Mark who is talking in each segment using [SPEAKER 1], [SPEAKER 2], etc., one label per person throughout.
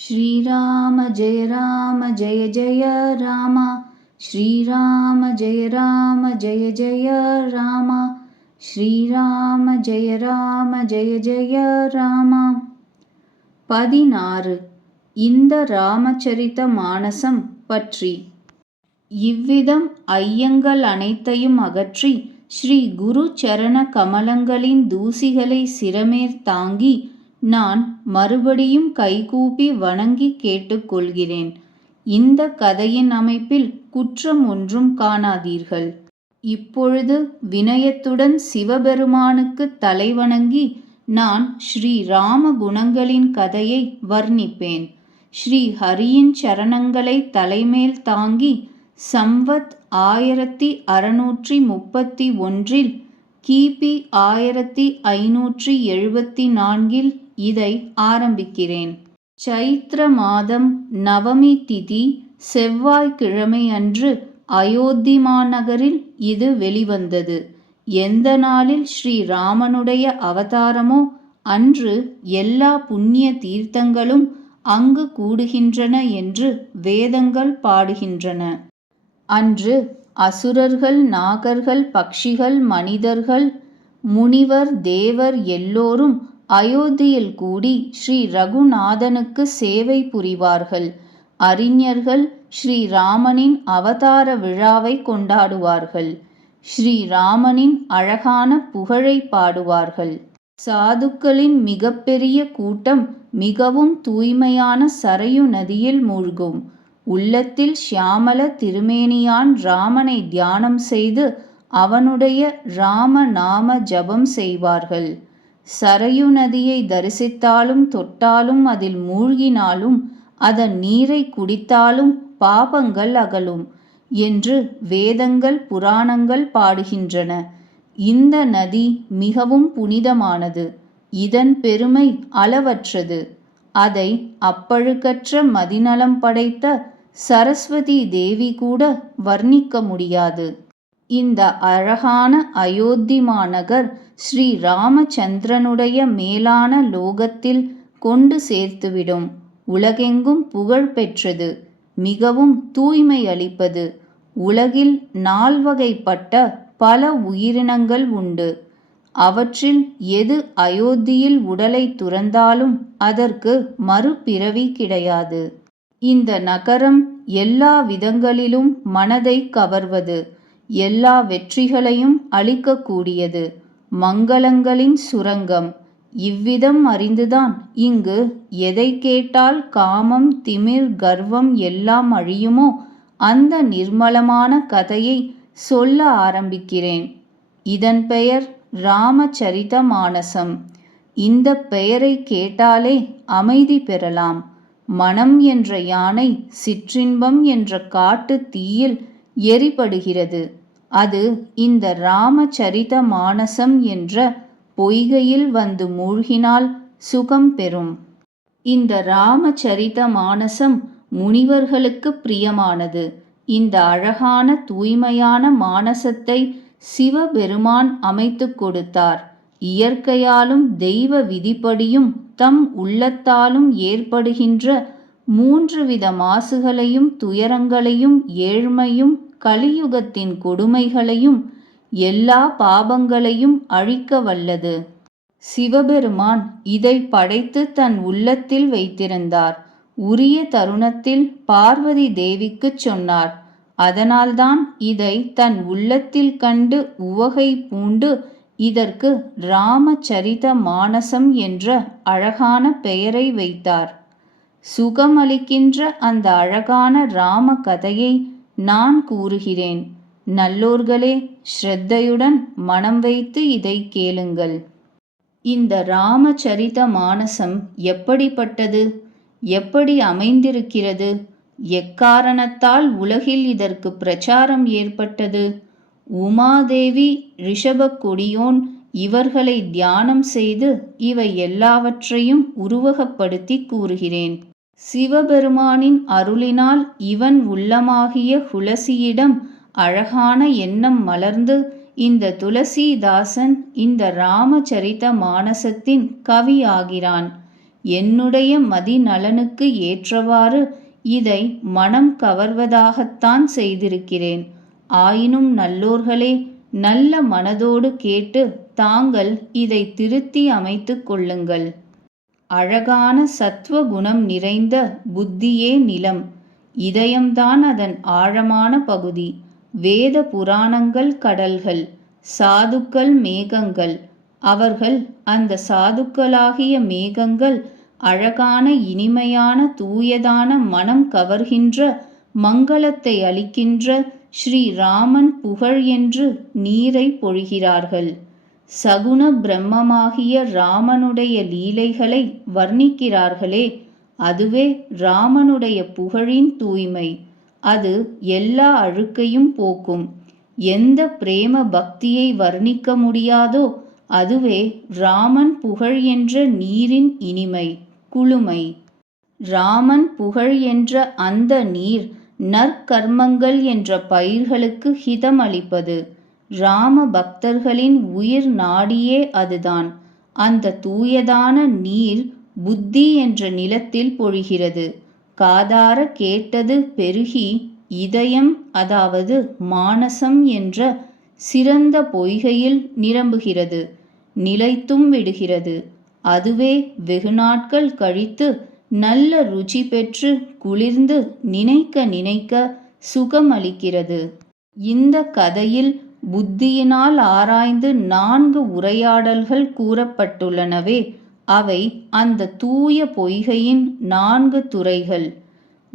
[SPEAKER 1] श्रीराम जय राम जय जय राम श्रीराम जय राम जय जय राम श्रीराम जय राम जय जय ராமா பதினாறு இந்த ராமச்சரித மானசம் பற்றி இவ்விதம் ஐயங்கள் அனைத்தையும் அகற்றி ஸ்ரீ குரு சரண கமலங்களின் தூசிகளை சிரமேர் தாங்கி நான் மறுபடியும் கைகூப்பி வணங்கி கேட்டுக்கொள்கிறேன் இந்த கதையின் அமைப்பில் குற்றம் ஒன்றும் காணாதீர்கள். இப்பொழுது வினயத்துடன் சிவபெருமானுக்கு தலைவணங்கி நான் ஸ்ரீ ராம குணங்களின் கதையை வர்ணிப்பேன். ஸ்ரீ ஹரியின் சரணங்களை தலைமேல் தாங்கி சம்வத் ஆயிரத்தி அறுநூற்றி முப்பத்தி ஒன்றில் கிபி ஆயிரத்தி ஐநூற்றி எழுபத்தி நான்கில் இதை ஆரம்பிக்கிறேன். சைத்திர மாதம் நவமி திதி செவ்வாய்க்கிழமை அன்று அயோத்தி மாநகரில் இது வெளிவந்தது. எந்த நாளில் ஸ்ரீ ராமனுடைய அவதாரமோ அன்று எல்லா புண்ணிய தீர்த்தங்களும் அங்கு கூடுகின்றன என்று வேதங்கள் பாடுகின்றன. அன்று அசுரர்கள் நாகர்கள் பக்ஷிகள் மனிதர்கள் முனிவர் தேவர் எல்லோரும் அயோத்தியில் கூடி ஸ்ரீ ரகுநாதனுக்கு சேவை புரிவார்கள். அறிஞர்கள் ஸ்ரீ ராமனின் அவதார விழாவை கொண்டாடுவார்கள். ஸ்ரீ ராமனின் அழகான புகழை பாடுவார்கள். சாதுக்களின் மிகப்பெரிய கூட்டம் மிகவும் தூய்மையான சரையு நதியில் மூழ்கும். உள்ளத்தில் ஷியாமல திருமேனியான் ராமனை தியானம் செய்து அவனுடைய ராம நாம ஜபம் செய்வார்கள். சரையு நதியை தரிசித்தாலும் தொட்டாலும் அதில் மூழ்கினாலும் அதன் நீரை குடித்தாலும் பாபங்கள் அகலும் என்று வேதங்கள் புராணங்கள் பாடுகின்றன. இந்த நதி மிகவும் புனிதமானது. இதன் பெருமை அளவற்றது. அதை அப்பழுக்கற்ற மதிநலம் படைத்த சரஸ்வதி தேவி கூட வர்ணிக்க முடியாது. இந்த அழகான அயோத்தி மாநகர் ஸ்ரீ ராமச்சந்திரனுடைய மேலான லோகத்தில் கொண்டு சேர்த்துவிடும். உலகெங்கும் புகழ் பெற்றது. மிகவும் தூய்மை அளிப்பது. உலகில் நால்வகைப்பட்ட பல உயிரினங்கள் உண்டு. அவற்றில் எது அயோத்தியில் உடலை துறந்தாலும் அதற்கு மறுபிறவி கிடையாது. இந்த நகரம் எல்லா விதங்களிலும் மனதை கவர்வது. எல்லா வெற்றிகளையும் அளிக்கக்கூடியது. மங்களங்களின் சுரங்கம். இவ்விதம் அறிந்துதான் இங்கு எதை கேட்டால் காமம் திமிர் கர்வம் எல்லாம் அழியுமோ அந்த நிர்மலமான கதையை சொல்ல ஆரம்பிக்கிறேன். இதன் பெயர் ராமச்சரித மானசம். இந்த பெயரை கேட்டாலே அமைதி பெறலாம். மனம் என்ற யானை சிற்றின்பம் என்ற காட்டு தீயில் எரிபடுகிறது. அது இந்த ராமச்சரித மானசம் என்ற பொய்கையில் வந்து மூழ்கினால் சுகம் பெறும். இந்த ராமச்சரித மானசம் முனிவர்களுக்கு பிரியமானது. இந்த அழகான தூய்மையான மானசத்தை சிவபெருமான் அமைத்து கொடுத்தார். இயற்கையாலும் தெய்வ விதிப்படியும் தம் உள்ளத்தாலும் ஏற்படுகின்ற மூன்று வித மாசுகளையும் துயரங்களையும் ஏழ்மையும் கலியுகத்தின் கொடுமைகளையும் எல்லா பாபங்களையும் அழிக்க வல்லது. சிவபெருமான் இதை படைத்து தன் உள்ளத்தில் வைத்திருந்தார். உரிய தருணத்தில் பார்வதி தேவிக்குச் சொன்னார். அதனால்தான் இதை தன் உள்ளத்தில் கண்டு உவகை பூண்டு இதற்கு ராமச்சரித மானசம் என்ற அழகான பெயரை வைத்தார். சுகமளிக்கின்ற அந்த அழகான ராம கதையை நான் கூறுகிறேன். நல்லோர்களே ஸ்ரத்தையுடன் மனம் வைத்து இதை கேளுங்கள். இந்த ராமச்சரித மானசம் எப்படிப்பட்டது? எப்படி அமைந்திருக்கிறது? எக்காரணத்தால் உலகில் இதற்கு பிரச்சாரம் ஏற்பட்டது? உமாதேவி ரிஷபக் கொடியோன் இவர்களை தியானம் செய்து இவை எல்லாவற்றையும் உருவகப்படுத்தி கூறுகிறேன். சிவபெருமானின் அருளினால் இவன் உள்ளமாகிய குலசியிடம் அழகான எண்ணம் மலர்ந்து இந்த துளசிதாசன் இந்த ராமச்சரித மானசத்தின் கவி ஆகிறான் என்னுடைய மதிநலனுக்கு ஏற்றவாறு இதை மனம் கவர்வதாகத்தான் செய்திருக்கிறேன். ஆயினும் நல்லோர்களே நல்ல மனதோடு கேட்டு தாங்கள் இதை திருத்தி அமைத்து கொள்ளுங்கள். அழகான சத்துவ குணம் நிறைந்த புத்தியே நிலம். இதயம்தான் அதன் ஆழமான பகுதி. வேத புராணங்கள் கடல்கள் சாதுக்கள் மேகங்கள். அவர்கள் அந்த சாதுக்களாகிய மேகங்கள் அழகான இனிமையான தூயதான மனம் கவர்கின்ற மங்களத்தை அளிக்கின்ற ஸ்ரீ ராமன் புகழ் என்று நீரை பொழிகிறார்கள். சகுண பிரம்மமாகிய ராமனுடைய லீலைகளை வர்ணிக்கிறார்களே அதுவே ராமனுடைய புகழின் தூய்மை. அது எல்லா அழுக்கையும் போக்கும். எந்த பிரேம பக்தியை வர்ணிக்க முடியாதோ அதுவே ராமன் புகழ் என்ற நீரின் இனிமை குளுமை. ராமன் புகழ் என்ற அந்த நீர் நற்கர்மங்கள் என்ற பயிர்களுக்கு ஹிதமளிப்பது. ராம பக்தர்களின் உயிர் நாடியே அதுதான். அந்த தூயதான நீர் புத்தி என்ற நிலத்தில் பொழிகிறது. காதார கேட்டது பெருகி இதயம் அதாவது மானசம் என்ற சிறந்த பொய்கையில் நிரம்புகிறது நிலைத்தும் விடுகிறது. அதுவே வெகுநாட்கள் கழித்து நல்ல ருச்சி பெற்று குளிர்ந்து நினைக்க நினைக்க சுகமளிக்கிறது. இந்த கதையில் புத்தியினால் ஆராய்ந்து நான்கு உரையாடல்கள் கூறப்பட்டுள்ளனவே அவை அந்த தூய பொய்கையின் நான்கு துறைகள்.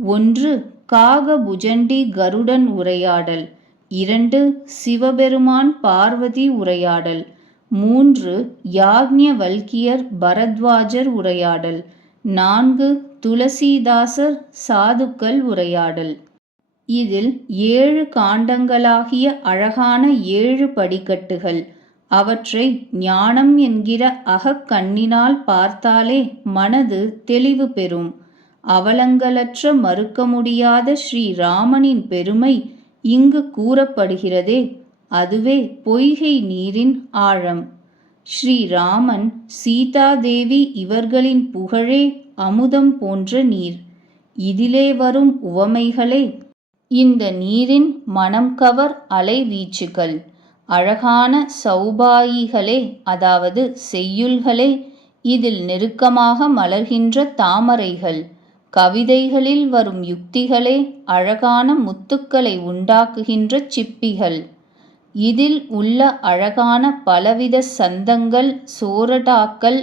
[SPEAKER 1] ஒன்று காகபுஜண்டி கருடன் உரையாடல். இரண்டு சிவபெருமான் பார்வதி உரையாடல். மூன்று யாக்ஞவல்கியர் பரத்வாஜர் உரையாடல். நான்கு துளசிதாசர் சாதுக்கள் உரையாடல். இதில் ஏழு காண்டங்களாகிய அழகான ஏழு படிக்கட்டுகள். அவற்றை ஞானம் என்கிற அகக்கண்ணினால் பார்த்தாலே மனது தெளிவு பெறும். அவலங்களற்ற மறுக்க முடியாத ஸ்ரீராமனின் பெருமை இங்கு கூறப்படுகிறதே. அதுவே பொய்கை நீரின் ஆழம். ஸ்ரீராமன் சீதாதேவி இவர்களின் புகழே அமுதம் போன்ற நீர். இதிலே வரும் உவமைகளே இந்த நீரின் மனம் கவர் அலைவீச்சுகள் அழகான சௌபாயிகளே அதாவது செய்யுள்களே இதில் நெருக்கமாக மலர்கின்ற தாமரைகள். கவிதைகளில் வரும் யுக்திகளே அழகான முத்துக்களை உண்டாக்குகின்ற சிப்பிகள் இதில் உள்ள அழகான பலவித சந்தங்கள் சோரடாக்கள்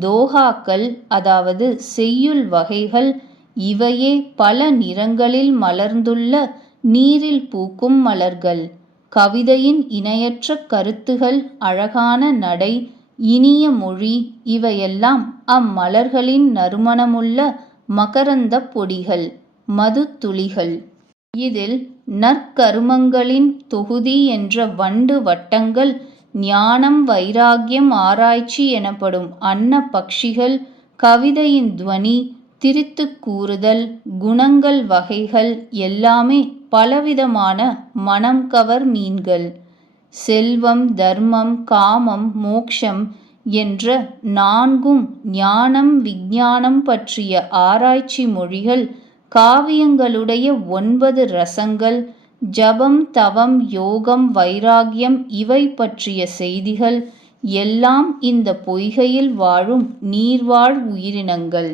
[SPEAKER 1] தோகாக்கள் அதாவது செய்யுள் வகைகள் இவையே பல நிறங்களில் மலர்ந்துள்ள நீரில் பூக்கும் மலர்கள். கவிதையின் இணையற்ற கருத்துகள் அழகான நடை இனிய மொழி இவையெல்லாம் அம்மலர்களின் நறுமணமுள்ள மகரந்த பொடிகள் மது துளிகள். இதில் நற்கருமங்களின் தொகுதி என்ற வண்டு வட்டங்கள் ஞானம் வைராகியம் ஆராய்ச்சி எனப்படும் அன்ன பக்ஷிகள் கவிதையின் துவனி திரித்து கூறுதல் குணங்கள் வகைகள் எல்லாமே பலவிதமான மனம் கவர் மீன்கள். செல்வம் தர்மம் காமம் மோக்ஷம் என்ற நான்கும் ஞானம் விஞ்ஞானம் பற்றிய ஆராய்ச்சி மொழிகள் காவியங்களுடைய ஒன்பது ரசங்கள் ஜபம் தவம் யோகம் வைராகியம் இவை பற்றிய செய்திகள். எல்லாம் இந்த பொய்கையில் வாழும் நீர்வாழ் உயிரினங்கள்.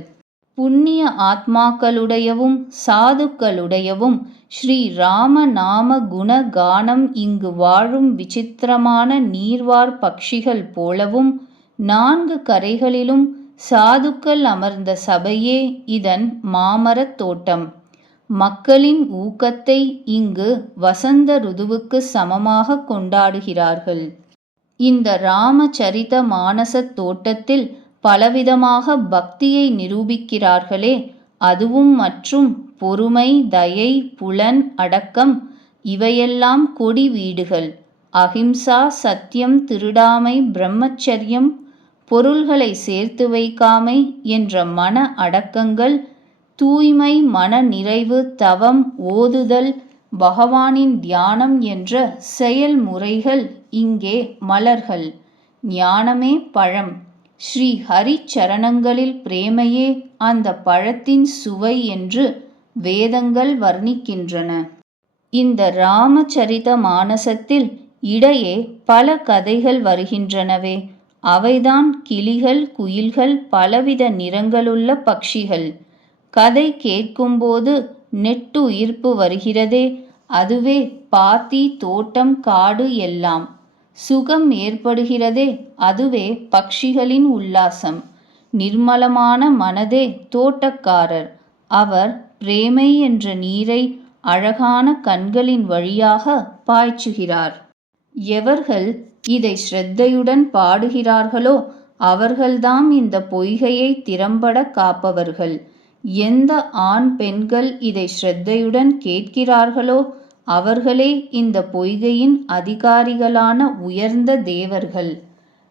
[SPEAKER 1] புண்ணிய ஆத்மாக்களுடையவும் சாதுக்களுடையவும் ஸ்ரீ ராம நாம குண கானம் இங்கு வாழும் விசித்திரமான நீர்வார் பக்ஷிகள் போலவும் நான்கு கரைகளிலும் சாதுக்கள் அமர்ந்த சபையே இதன் மாமரத் தோட்டம். மக்களின் ஊக்கத்தை இங்கு வசந்த ருதுவுக்கு சமமாக கொண்டாடுகிறார்கள். இந்த ராமச்சரித மானசத் தோட்டத்தில் பலவிதமாக பக்தியை நிரூபிக்கிறார்களே. அதுவும் மற்றும் பொறுமை தயை புலன் அடக்கம் இவையெல்லாம் கொடி வீடுகள். அகிம்சா சத்தியம் திருடாமை பிரம்மச்சரியம் பொருள்களை சேர்த்து வைக்காமை என்ற மன அடக்கங்கள் தூய்மை மன நிறைவு தவம் ஓதுதல் பகவானின் தியானம் என்ற செயல்முறைகள் இங்கே மலர்கள். ஞானமே பழம். ஸ்ரீ ஹரிச்சரணங்களில் பிரேமையே அந்த பழத்தின் சுவை என்று வேதங்கள் வர்ணிக்கின்றன. இந்த ராமச்சரித மானசத்தில் இடையே பல கதைகள் வருகின்றனவே. அவைதான் கிளிகள் குயில்கள் பலவித நிறங்களுள்ள பக்ஷிகள். கதை கேட்கும்போது நெட்டுயிர்ப்பு வருகிறதே அதுவே பாத்தி தோட்டம் காடு எல்லாம். சுகம் ஏற்படுகிறதே அதுவே பட்சிகளின் உல்லாசம். நிர்மலமான மனதே தோட்டக்காரர். அவர் பிரேமை என்ற நீரை அழகான கண்களின் வழியாக பாய்ச்சுகிறார். எவர்கள் இதை ஸ்ரத்தையுடன் பாடுகிறார்களோ அவர்கள்தாம் இந்த பொய்கையை திறம்பட காப்பவர்கள். எந்த ஆண் பெண்கள் இதை ஸ்ரத்தையுடன் கேட்கிறார்களோ அவர்களே இந்த பொய்கையின் அதிகாரிகளான உயர்ந்த தேவர்கள்.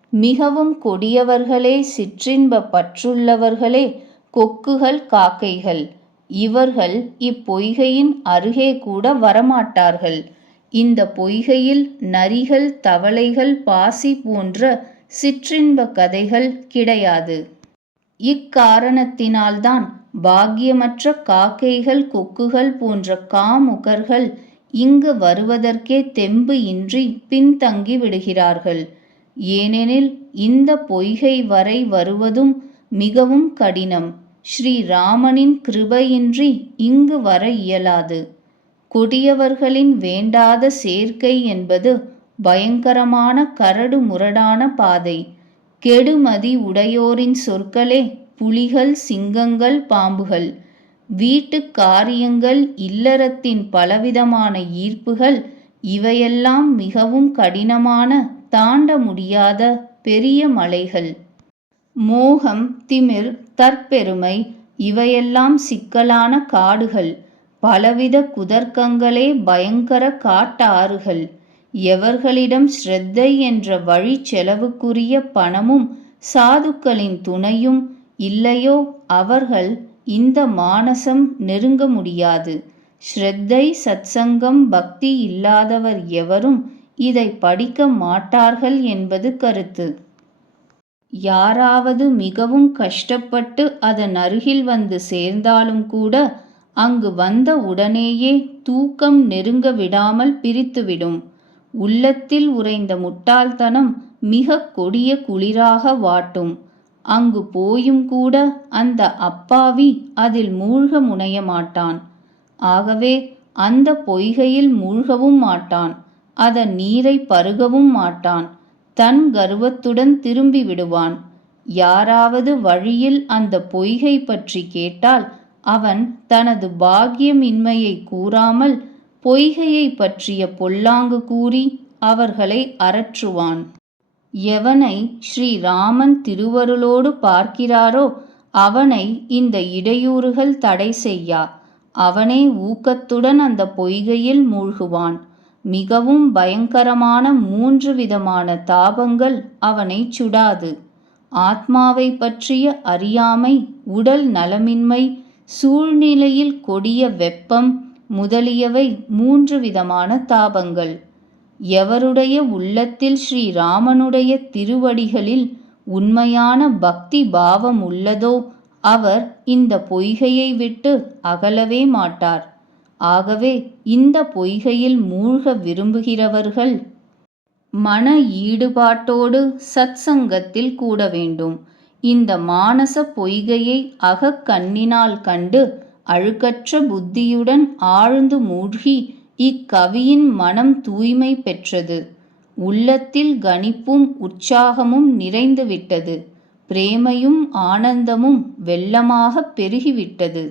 [SPEAKER 1] மிகவும் கொடியவர்களே சிற்றின்ப பற்றுள்ளவர்களே கொக்குகள் காக்கைகள். இவர்கள் இப்பொய்கையின் அருகே கூட வரமாட்டார்கள். இந்த பொய்கையில் நரிகள் தவளைகள் பாசி போன்ற சிற்றின்ப கதைகள் கிடையாது. இக்காரணத்தினால்தான் பாக்கியமற்ற காக்கைகள் கொக்குகள் போன்ற காமுகர்கள் இங்கு வருவதற்கே தெம்பு இன்றி பின்தங்கி விடுகிறார்கள். ஏனெனில் இந்த பொய்கை வரை வருவதும் மிகவும் கடினம். ஸ்ரீ ராமனின் கிருபையின்றி இங்கு வர இயலாது. கொடியவர்களின் வேண்டாத சேர்க்கை என்பது பயங்கரமான கரடு முரடான பாதை. கெடுமதி உடையோரின் சொற்களே புலிகள் சிங்கங்கள் பாம்புகள். வீட்டு காரியங்கள் இல்லறத்தின் பலவிதமான ஈர்ப்புகள் இவையெல்லாம் மிகவும் கடினமான தாண்ட முடியாத பெரிய மலைகள். மோகம் திமிர் தற்பெருமை இவையெல்லாம் சிக்கலான காடுகள். பலவித குதர்க்கங்களே பயங்கர காட்டாறுகள். எவர்களிடம் ஸ்ரத்தை என்ற வழி செலவுக்குரிய பணமும் சாதுக்களின் துணையும் இல்லையோ அவர்கள் இந்த மானசம் நெருங்க முடியாது. ஸ்ரத்தை சத்சங்கம் பக்தி இல்லாதவர் எவரும் இதை படிக்க மாட்டார்கள் என்பது கருத்து. யாராவது மிகவும் கஷ்டப்பட்டு அதன் அருகில் வந்து சேர்ந்தாலும் கூட அங்கு வந்த உடனேயே தூக்கம் நெருங்க விடாமல் பிரித்துவிடும். உள்ளத்தில் உறைந்த முட்டாள்தனம் மிக கொடிய குளிராக வாட்டும். அங்கு போயும் கூட அந்த அப்பாவி அதில் மூழ்க முனைய மாட்டான். ஆகவே அந்த பொய்கையில் மூழ்கவும் மாட்டான் அதன் நீரை பருகவும் மாட்டான் தன் கர்வத்துடன் திரும்பி விடுவான். யாராவது வழியில் அந்த பொய்கை பற்றி கேட்டால் அவன் தனது பாக்கியமின்மையை கூறாமல் பொய்கையை பற்றிய பொல்லாங்கு கூறி அவர்களை அரற்றுவான் எவனை ஸ்ரீராமன் திருவருளோடு பார்க்கிறாரோ அவனை இந்த இடையூறுகள் தடை செய்யா. அவனே ஊக்கத்துடன் அந்த பொய்கையில் மூழ்குவான். மிகவும் பயங்கரமான மூன்று விதமான தாபங்கள் அவனை சுடாது. ஆத்மாவை பற்றிய அறியாமை உடல் நலமின்மை சூழ்நிலையில் கொடிய வெப்பம் முதலியவை மூன்று விதமான தாபங்கள். எவருடைய உள்ளத்தில் ஸ்ரீராமனுடைய திருவடிகளில் உண்மையான பக்தி பாவம் உள்ளதோ அவர் இந்த பொய்கையை விட்டு அகலவே மாட்டார். ஆகவே இந்த பொய்கையில் மூழ்க விரும்புகிறவர்கள் மன ஈடுபாட்டோடு சத்சங்கத்தில் கூட வேண்டும். இந்த மானச பொய்கையை அகக்கண்ணினால் கண்டு அழுக்கற்ற புத்தியுடன் ஆழ்ந்து மூழ்கி இக்கவியின் மனம் தூய்மை பெற்றது. உள்ளத்தில் கணிப்பும் உற்சாகமும் நிறைந்துவிட்டது. பிரேமையும் ஆனந்தமும் வெள்ளமாக பெருகிவிட்டது.